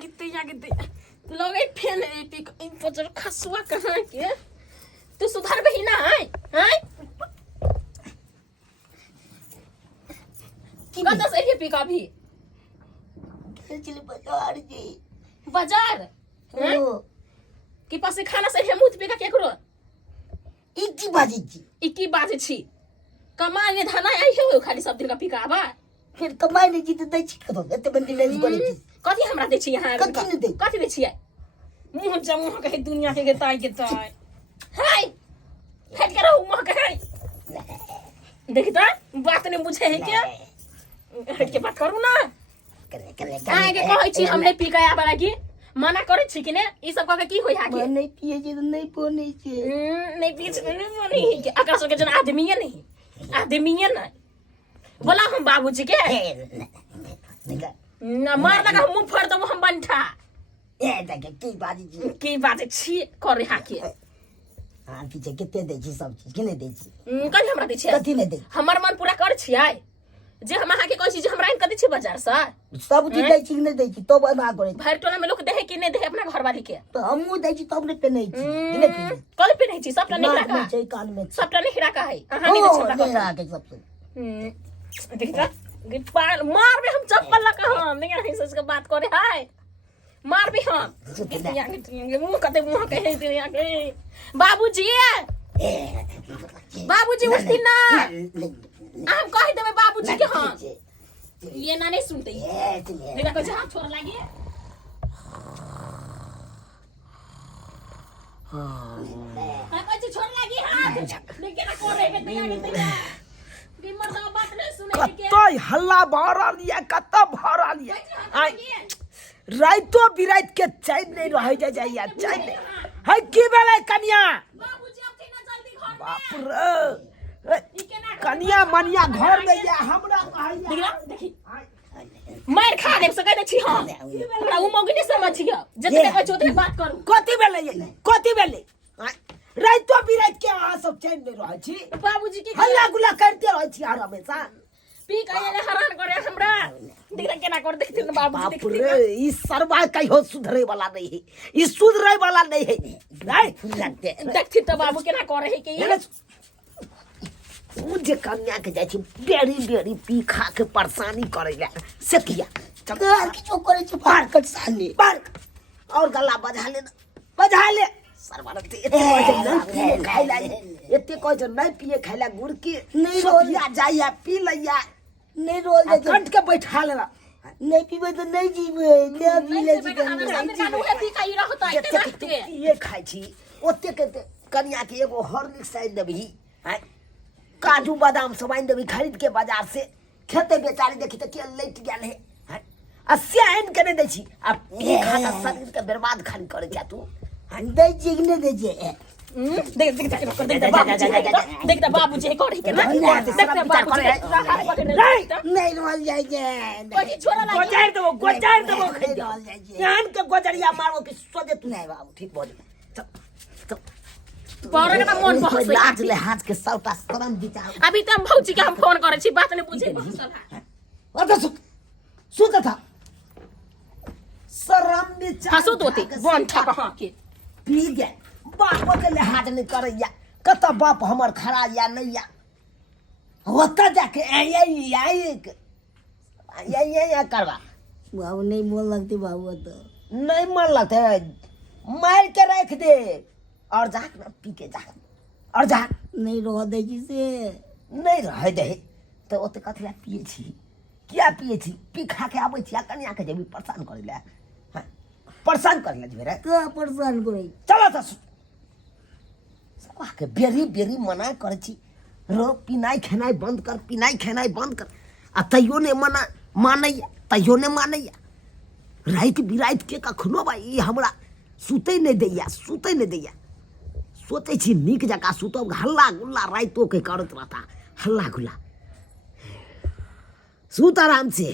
गिद्दे लगे फेन इन पचर खसुआ कहाँ के तू सुधार बही ना है हैं कत से पिका भी चले बाजार जी बाजार हैं कि पास खाना से मुत पिका केकरो इकी बाजे छी कमाई ने धना आई हो खाली सब दिन का पिकाबा फिर कमाई ने जी तो दै छी कतो एते बंदी नहीं पड़ी छी कथि हमरा दे छी यहां कथि दे छी मुंह जमुह कहे दुनिया के ताई हाय हट के रहो मुंह कहे देखता बात ने बुझे है क्या हट के बात करू ना करे आगे कहै छी हमने पिकाया वाला की मना करे छी कि ने ई सब कह के की होय आगे नहीं पिए जी तो नहीं पोने छी नहीं पिए छी नहीं कि आकाश के जन आदमी है नहीं बोला हम बाबूजी के ना मार लगा मुंह फोड़ दबो हम बनठा ए देखे की बात छी करे हाके हां पीछे केते दे छी सब चीज किने दे छी कथि हमरा दे छी कथि ने दे हमर मन पूरा कर छियै जे हम अहाँ के कहै छी जे हमरा इन कथि छी बाजार से सब चीज दे छी ने दे छी तो बना करे भर टोला में लोग देहे कि नहीं देहे अपना घर वाली के तो हमहु दे छी तब ने पेनै छी किने की कल पे नहीं छी सबटा नहीं रखा छै कान में सबटा नहीं रखा है अहाँ नहीं दे हमरा रखा के सबसे देखा गिपाल मार भी हम चप्पल लगा हम नहीं है सोच के बात करे हाय मार भी हम मुंह कहे के बाबूजी उठती ना हम कह देबे बाबूजी के हां ये ना नहीं सुनते देखा को हाथ छोड़ लागी हां कछ छोड़ लागी हां लेके ना करे के तैयारी बिमर दा बात नहीं सुने के कतई हल्ला भरा लिया कत भरा लिया आई राइतो बिराइत के चैन नहीं रह जाइया चैन है की बेले कन्या बाबूजी अब थी ना जल्दी घर में बाप रे कन्या मनिया घर में जा हमरा कहैया देखी मार खा देब सकै छी हां हमरा उ मौगी नहीं समझियो जते कहै ओतने बात करू कथि बेले राइतो बिराइत के अहाँ सब चैन में रह छी बाबूजी के हल्ला गुल्ला करते रह छी हर हमेशा पी कहे हैरान करे हमरा देखा केना कर देखती न बाबूजी बाप रे ई सरवा कहियो सुधरे वाला नहीं है ई सुधरे वाला नहीं है नहीं लगते देखती त बाबू केना करे है के मुझे कन्या के जाय छी बेरी पी खा के परेशानी करे से किया चक्कर की चो करे छी पार कट सानी पर और गला बजा ले सरवारते एते खाइला एते कह जे नहीं पिए खाइला गुड़ के नहीं रोलिया जाइया पी लइया नहीं रोल दे कंठ के बैठा लेला नहीं पीबे तो नहीं जीवे ले पी ले छी पी खाई रहता है ये खाइ छी ओते के कन्या के एगो हॉर्लिक्स साइन देबही हैं काजू बादाम सब आइन देबही खरीद के बाजार से खेते बेचारी देखी त के लेट गेल है हैं अस्याइन के नहीं दै छी आ पी खा के शरीर के बर्बाद खाली करे जा तू दे छी कि नहीं दे छी देख बाबूजी करे के ना देख बाबूजी नहीं रोल जाय जे छोरा गोजार देबो यान के गोजरिया मारो कि सोदे तू नहीं बाबू ठीक बोल पर ना मन बहुत लाज ले हाथ के सौटा शरम विचार अभी त हम भौजी के हम फोन करे छी बात नहीं पूछे और तो सुत था शरम विचार हसो तोते बन ठा कहां के पी गए बाप के लिहाज नहीं करैया कत बाप हमर खड़ा या नहीं या होता जाके ये करवा बाबू नहीं मोल लगती बाबू तो नहीं मन लगते मार के रख दे और जा पी के जा और जा नहीं रह दे जी से नहीं रह दे तो ओते कथला पिए छी क्या पिए छी पी खा के आबै छी कन्या के जेबी परेशान करे ले हां परेशान कर ले जेबे तो परेशान करे चला त के बेरी मना करे छी रो पिनाई खेनाई बंद कर आ तैयो ने मानैया तैयो ने मानैया रात बिरात के कखनो भाई हमरा सुते नहीं दैया सोचे छी नीक जका सुतब हल्ला गुल्ला रातो के करत रहता हल्ला गुल्ला सुत आराम से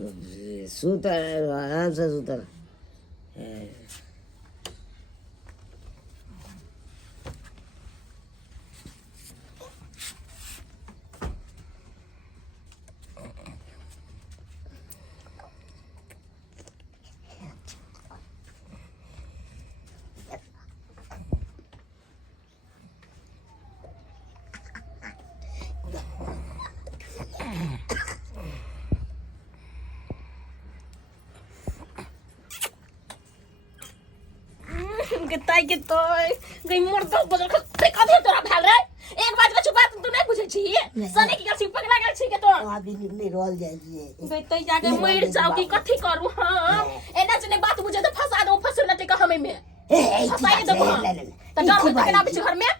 सुतर आराम से सुतर। के गई मोर तो बजर कभी तोरा भाल रे एक बात के छुपा तू नहीं बुझे छी सने की गलती पकड़ा गेल छी के तो अभी निकले रोल जाय जी गई तई जाके मर जाऊ की कथि करू हां एना जने बात बुझे तो फसा दो फसल न के हमें में फसाई दो त डर होत के ना बिच घर में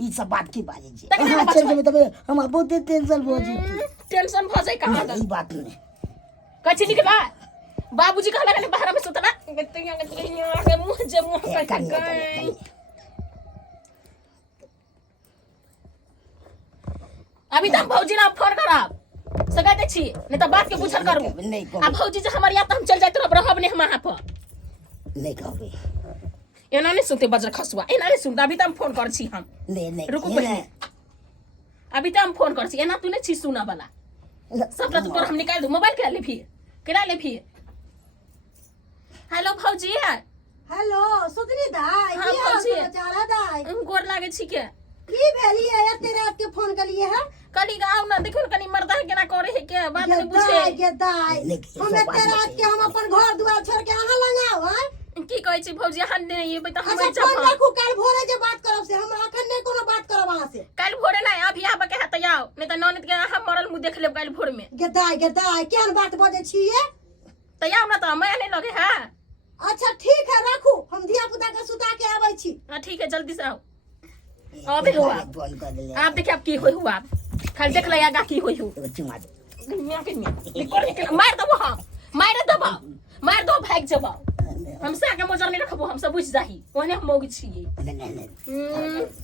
ई सब बात की बाजी जी चल जब तब हम बहुत टेंशन हो जी टेंशन भ जाई कहां ई बात नहीं कछि निकला बाबूजी कहला के बाहर में सुतना गतिया के मुंह कटकाई अभी तक भौजी ना फोन करब सगा दे छी नहीं तो बात के पूछल करू आ भौजी जे हमर या त हम चल जात रहब नहीं हम वहां पर नहीं कहबे एना नहीं सुनते बजर खसुआ एना नहीं सुनता अभी तक हम फोन कर छी हम नहीं रुको पहले अभी तक हम फोन कर छी एना तू नहीं छी सुना वाला सब तो तोर हम निकाल दू मोबाइल करा ले फिर हेलो भौजी हेलो सुतनी दाई हाँ, की भौजी। हाल समाचार दाई गोर लागे छी के की भेली है एते रात के फोन कलिए है कनी गाँव ना देखो कनी मर्दा केना करे है के बात नहीं बुझे ये दाई हम एते रात के हम अपन घर दुआर छोड़ के अहां लगाव हैं की कहै छी भौजी हन नहीं ये बता हम अच्छा फोन रखू काल भोरे जे बात करब से हम अखन नहीं कोनो बात करब अहां से कल भोरे ना अभी आबे के हत आओ नहीं तो ननद के हम मरल मुंह देख लेब कल भोर में गे दाई केन बात बजे छिए तो आओ ना तो मैं नहीं लगे है अच्छा ठीक है रखू हम धिया पुता के सुता के आबै छी ठीक है जल्दी से आओ अबे हुआ फोन कर ले आप देखिए अब की होई हुआ खाली देख ले आगा की होई हो चुमा दे मार दबो हम मार दो भाग जबो हमसे आगे मोजर नहीं रखबो हम सब बुझ जाही ओने हम मोग छिए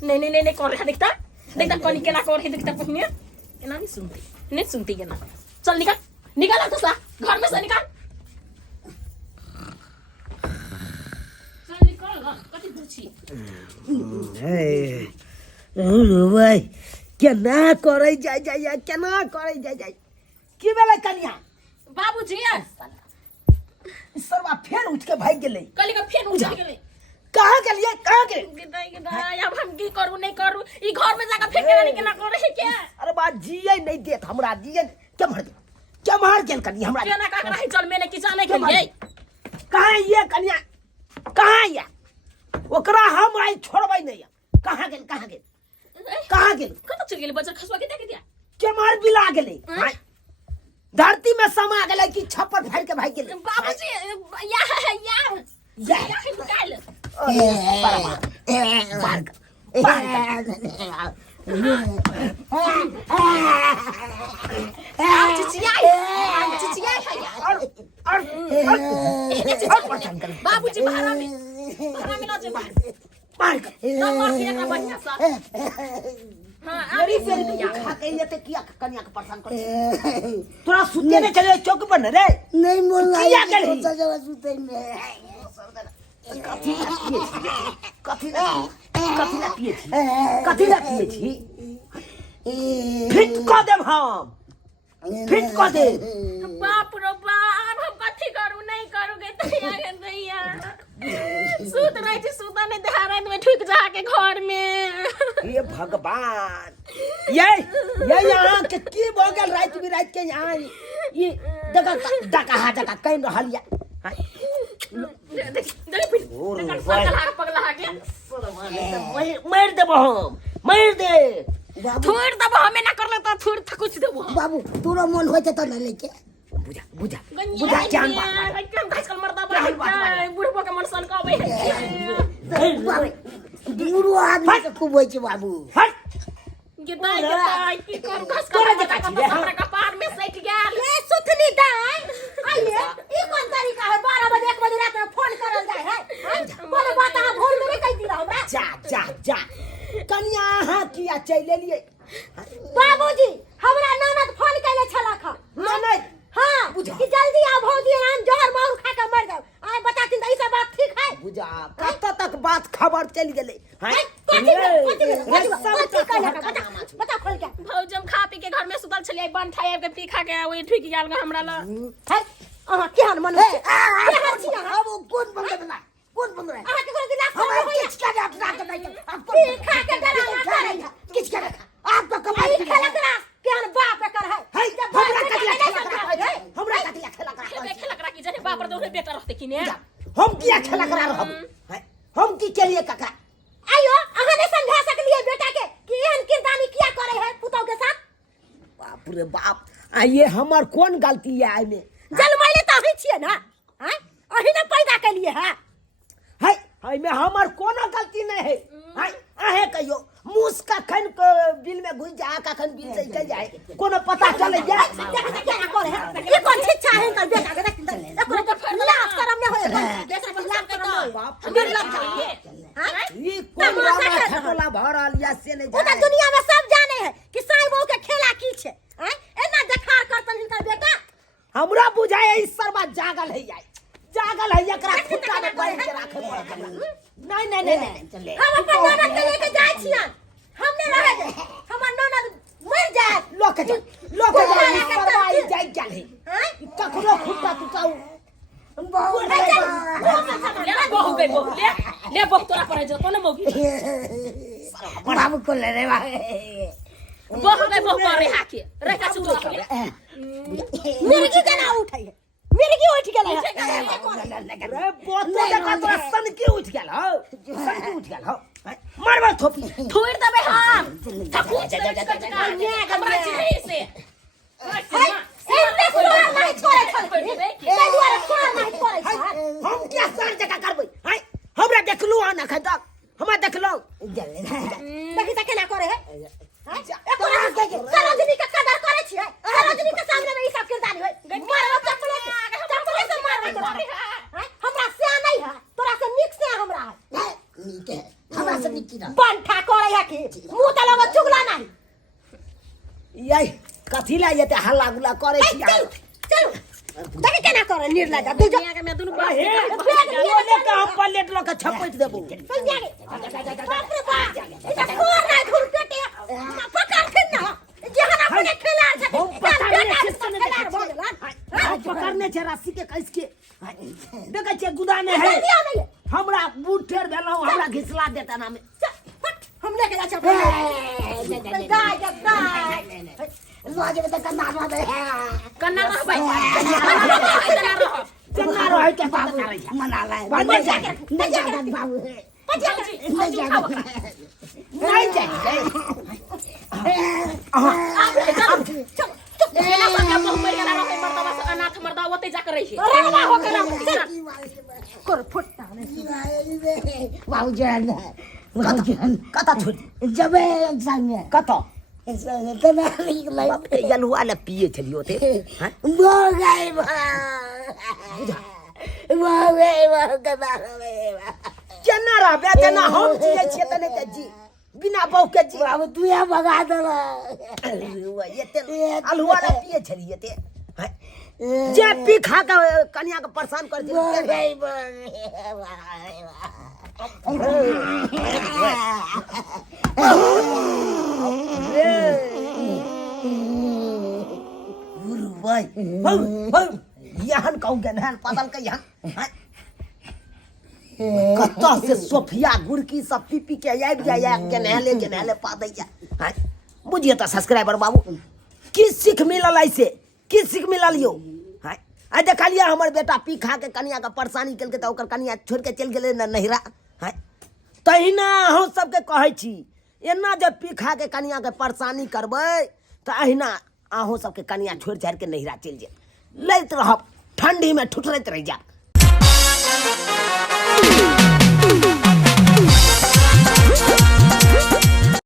नहीं कर देखता कनी केना कर है देखता पहिने एना नहीं सुनती के ना चल निकाल तो सा घर में से निकाल चल निकाल कथि बुझी भाई केना करे जाय केना करे जाय की बेला कनिया बाबूजी सरवा फेर उठ के भाग गेलै कल का फेन उठ गेले कहां गेलिए गिदाई अब हम की करू नहीं करू ई घर में जाकर फेंक के केना करे है क्या अरे बात जिये नहीं देत हमरा जिये क्या मार गेल कनी हमरा केना का रही चल मैंने की जाने के लिए कहां ये कनिया कहां ये ओकरा हम आई छोड़बै नहीं कहां गेल कत चल गेले बच्चा खसवा के देख दिया के मार बिला गेलै धरती में समा गेलै कि छप्पर फाड़ के भाग गेलै बाबूजी या निकाल बाबूजी बाहर में ना जे मार के बढ़िया सा हां अभी फिर खा के ये ते किया कन्या के परेशान कर तोरा सुते ने चले चौक पर रे नहीं मोल किया गेली जगह सुते में कथी ना पिए छी फिट क देब हम फिट क दे बाप रे बाप हम कथी करू नहीं करूगे दैया सूत रही थी सूता नहीं दे रात में ठुक जा के घर में ये भगवान ये यहाँ के की हो गेल रात के यहाँ ये डका कहीं रहल या पगला के मार देबो हम मार दे छोड़ देबो हमें ना करले तो छोड़ कुछ देबो बाबू तोरा मन होते तो न लेके बुझा जान बात एकदम धसकल मरदा बा बुढ़बो के मन सन कहबे बुढ़ो आदमी के खूब होय छै बाबू हट गिदाई की कर घस हमरा कपार में सट गेल ए सुतनी दाई आइए ई कोन तरीका है 12 बजे 1 बजे रात में फोन करल जाय है बोले बात आ भोर में नहीं कह दिला हमरा जा कन्या हां किया चल लेलिए बाबूजी हमरा ननद फोन कैले छला खा ननद हां बुझा कि जल्दी तो तक बात खबर चल गेले हैं बता खोल के भौजी हम खा पी के घर में सुतल छलिए बन ठाई के पी खा के ओइ ठुक गेल हमरा ल है अहाँ केहन मन केहन छी अहाँ अब कौन बंद है कौन बंद है अहाँ के कोनो दिला हमारे किस का डॉक्टर का नहीं पी खा के डरा करे किस का आपका कमाई आई खेला करा केहन बाप कर है हमरा कतिया खेला करा खेला करा की जने बापर दोरे बेटा रहते कि ने हम किया खेला करा रहब हम की के लिए काका आयो अहाँ ने समझा सकलिए बेटा के कि एहन किरदानी किया करे है पुतौ के साथ बाप रे बाप आ ये हमर कौन गलती है आई में जन्मैले त अही छिए ना हैं अही ने पैदा के लिए है है में हमर कोनो गलती नहीं है है आहे कहियो मूस कखन बिल में घुस जा कखन बिल से चल जाए कोनो पता चले जा क्या करे है ये कौन शिक्षा है कर बेटा के देख कोनो तो फरला शर्म न होए बेटा पर लाभ के तो हम लग जाइए हां ई कोन बाबा ठटोला भरल या से नहीं ओ त दुनिया में सब जाने है कि साई बहू के खेला की छे हैं एना देखार करतन हिनकर बेटा हमरा बुझाए ई सरबा जागल है एकरा खुट्टा में बांध के राखे पड़त नहीं चले हम अपन ननद के लेके जाय छियन हमने रहे दे हमर ननद मर जाए लोक जाई सरबाई जाई गेल है हैं कखनो खुट्टा टुटाऊ ले बहु गई बहु ले बहु तोरा पर जो कोने मौगी बाबू को ले रे बहु गई बहु करे हाके रेखा सुतो मिर्गी केना उठै है मिर्गी उठ गेलै रे बोतो देखा तो सन की उठ गेल हो मारबा थोपी थोड़ दबे हम ठकू हमरा चिन्ह से एते सुरा नहीं छोड़े ए दुआरे सुरा नहीं छोड़े हम क्या सर जगह करबै है हमरा देखलु आ ना खदा हमरा देखलौ देखि त केना करे है सरोजनी के कदर करे छियै सरोजनी के सामने में ई सब किरदानी होय मारबा चप्पले से मारबा हमरा से नहीं है तोरा से निक से हमरा है नीक है हमरा से नीक ना बनठा करे है कि मुंह तलवा चुगला नहीं यही कथी ला येते हल्ला गुला करे छी चल देख केना करे निर्लज तू जो दुनिया के में दुनु बात ले के हम प्लेट ल के छपैत देबो चल जागे बाप रे बाप इता कोर नहीं घुरकटे पकड़ के ना जहां अपने खेला छे हम पकड़ने छे खेला भगवान पकड़ने छे राशि के कैस के देखे छे गुदाने है हमरा बूढ़ ठेर भेलौ हमरा घिसला देता ना में हम लेके जा छे गाय जब गाय लाज में तो कन्ना दे कन्ना रहबै चन्ना रहे के बाबू मना लाए नहीं जाके नहीं जाके बाबू नहीं जाके नहीं जाके एना संगे बहु मर गेला रहै मर्दवा से अनाथ मर्दवा ओते जा करे छै रंगवा हो के कर फुटता बाबू जान कता छोड़ जबे संग कता तना निकलै यलुआ ले पिए छलियो ते वो गई वो कदा रे केना रहबे तेना हम जियै छियै तने के जी बिना बहु के जी बाबू तू या भगा देला ये अलुआ ले पिए छलिए ते जे पी खा के कन्या के परेशान कर वो दिए गुरु भाई यहन कहू के नहन पादल के यहन कत्ता से सोफिया गुड़की सब पी पी के आबि जाय के नहले पा दै जा बुझिए तो सब्सक्राइबर बाबू की सीख मिलल ऐसे की सीख मिलल यो आई देखलिए हमर बेटा पी खा के कन्या के परेशानी केलकै त ओकर कन्या छोड़ के चल गेलै न नहिरा है तहिना हम सबके कहै छी एना जब पी खा के कन्या के परेशानी करबै त अहिना अहूँ सबके कन्या छोड़ छाड़ के नहिरा चल जाए लैत रहब ठंडी में ठुठरैत रह जा